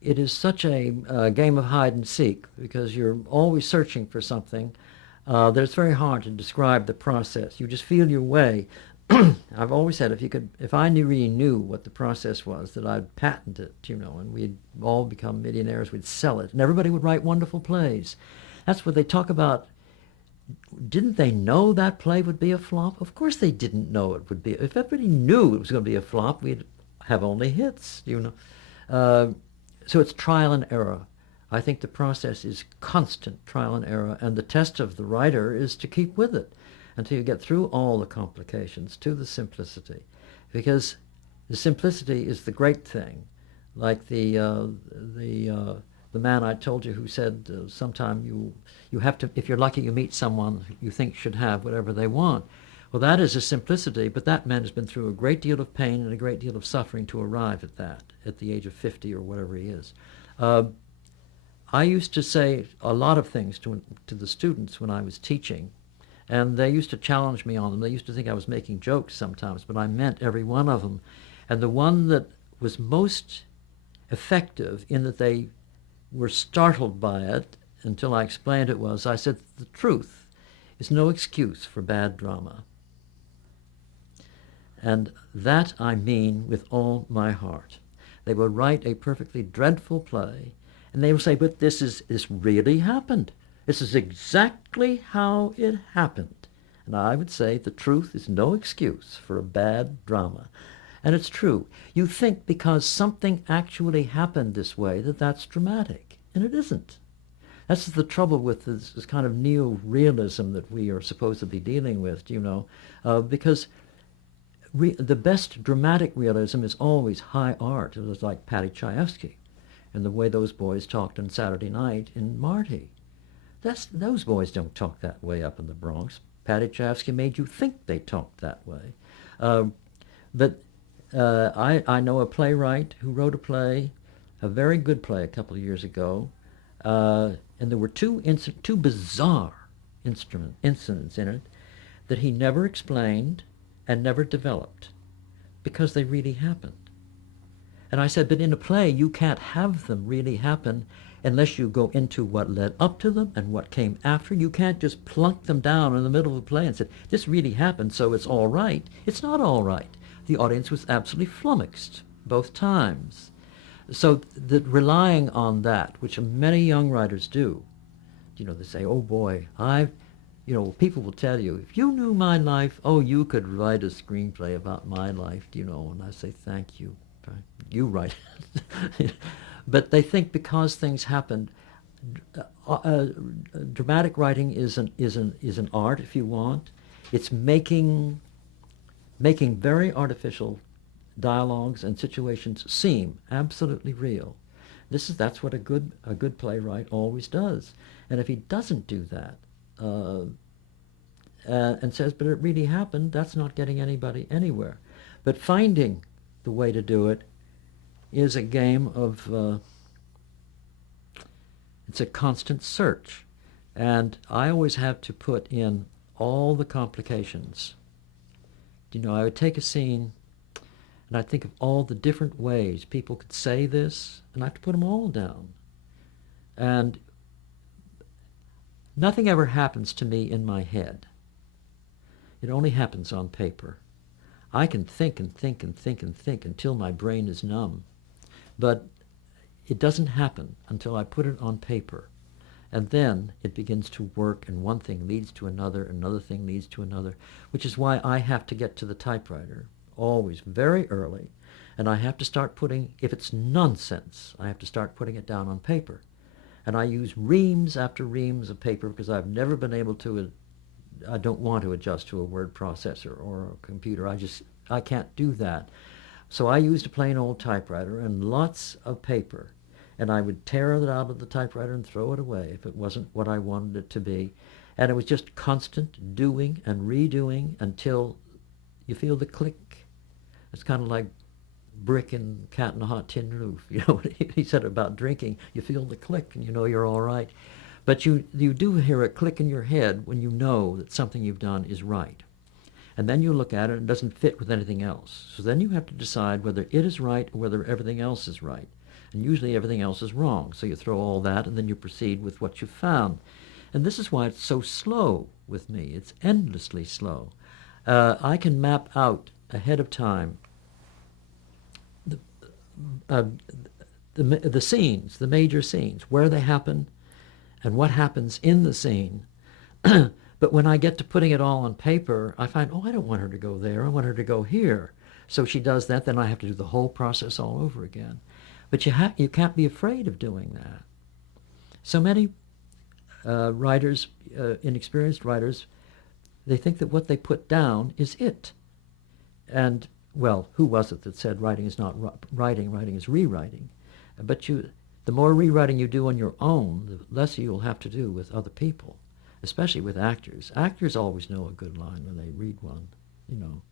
it is such a game of hide and seek because you're always searching for something that it's very hard to describe the process. You just feel your way. I've always said if I really knew what the process was, that I'd patent it, and we'd all become millionaires. We'd sell it, and everybody would write wonderful plays. That's what they talk about. Didn't they know that play would be a flop? Of course they didn't know it would be. If everybody knew it was going to be a flop, we'd have only hits. Uh, so it's trial and error. I think the process is constant trial and error, and the test of the writer is to keep with it until you get through all the complications to the simplicity, because the simplicity is the great thing. Like the man I told you who said sometime you have to, if you're lucky, you meet someone you think should have whatever they want. Well, that is a simplicity, but that man has been through a great deal of pain and a great deal of suffering to arrive at that at the age of 50 or whatever he is. Uh, I used to say a lot of things to the students when I was teaching, and they used to challenge me on them. They used to think I was making jokes sometimes, but I meant every one of them. And the one that was most effective in that they were startled by it until I explained it was, I said, the truth is no excuse for bad drama. And that I mean with all my heart. They will write a perfectly dreadful play, and they will say, but this really happened. This is exactly how it happened. And I would say the truth is no excuse for a bad drama. And it's true. You think because something actually happened this way that that's dramatic, and it isn't. That's the trouble with this kind of neo-realism that we are supposed to be dealing with, because the best dramatic realism is always high art. It was like Paddy Chayefsky and the way those boys talked on Saturday night in Marty. Those boys don't talk that way up in the Bronx. Paddy Chayefsky made you think they talked that way. But I know a playwright who wrote a play, a very good play a couple of years ago, and there were two bizarre incidents in it that he never explained and never developed because they really happened. And I said, but in a play, you can't have them really happen unless you go into what led up to them and what came after. You can't just plunk them down in the middle of the play and say, this really happened, so it's all right. It's not all right. The audience was absolutely flummoxed both times. So that relying on that, which many young writers do, they say, oh boy, people will tell you, if you knew my life, oh, you could write a screenplay about my life, and I say, thank you. You write it. But they think because things happened, dramatic writing is an art, if you want. It's making very artificial dialogues and situations seem absolutely real. That's what a good playwright always does. And if he doesn't do that, and says, but it really happened, that's not getting anybody anywhere. But finding the way to do it is a game of, it's a constant search. And I always have to put in all the complications. I would take a scene and I'd think of all the different ways people could say this, and I have to put them all down. And nothing ever happens to me in my head. It only happens on paper. I can think and think and think and think until my brain is numb. But it doesn't happen until I put it on paper. And then it begins to work, and one thing leads to another, another thing leads to another, which is why I have to get to the typewriter always very early, and I have to start putting, if it's nonsense, I have to start putting it down on paper. And I use reams after reams of paper because I've never been able to, I don't want to adjust to a word processor or a computer. I can't do that. So I used a plain old typewriter and lots of paper, and I would tear it out of the typewriter and throw it away if it wasn't what I wanted it to be. And it was just constant doing and redoing until you feel the click. It's kind of like brick and cat in a hot tin roof. What he said about drinking. You feel the click and you know you're all right. But you do hear a click in your head when you know that something you've done is right. And then you look at it and it doesn't fit with anything else. So then you have to decide whether it is right or whether everything else is right. And usually everything else is wrong. So you throw all that and then you proceed with what you found. And this is why it's so slow with me. It's endlessly slow. I can map out ahead of time the, uh, the scenes, the major scenes, where they happen and what happens in the scene. But when I get to putting it all on paper, I find, oh, I don't want her to go there. I want her to go here. So she does that. Then I have to do the whole process all over again. But you can't be afraid of doing that. So many writers, inexperienced writers, they think that what they put down is it. And, well, who was it that said writing is not writing, writing is rewriting? But the more rewriting you do on your own, the less you'll have to do with other people, especially with actors. Actors always know a good line when they read one, you know.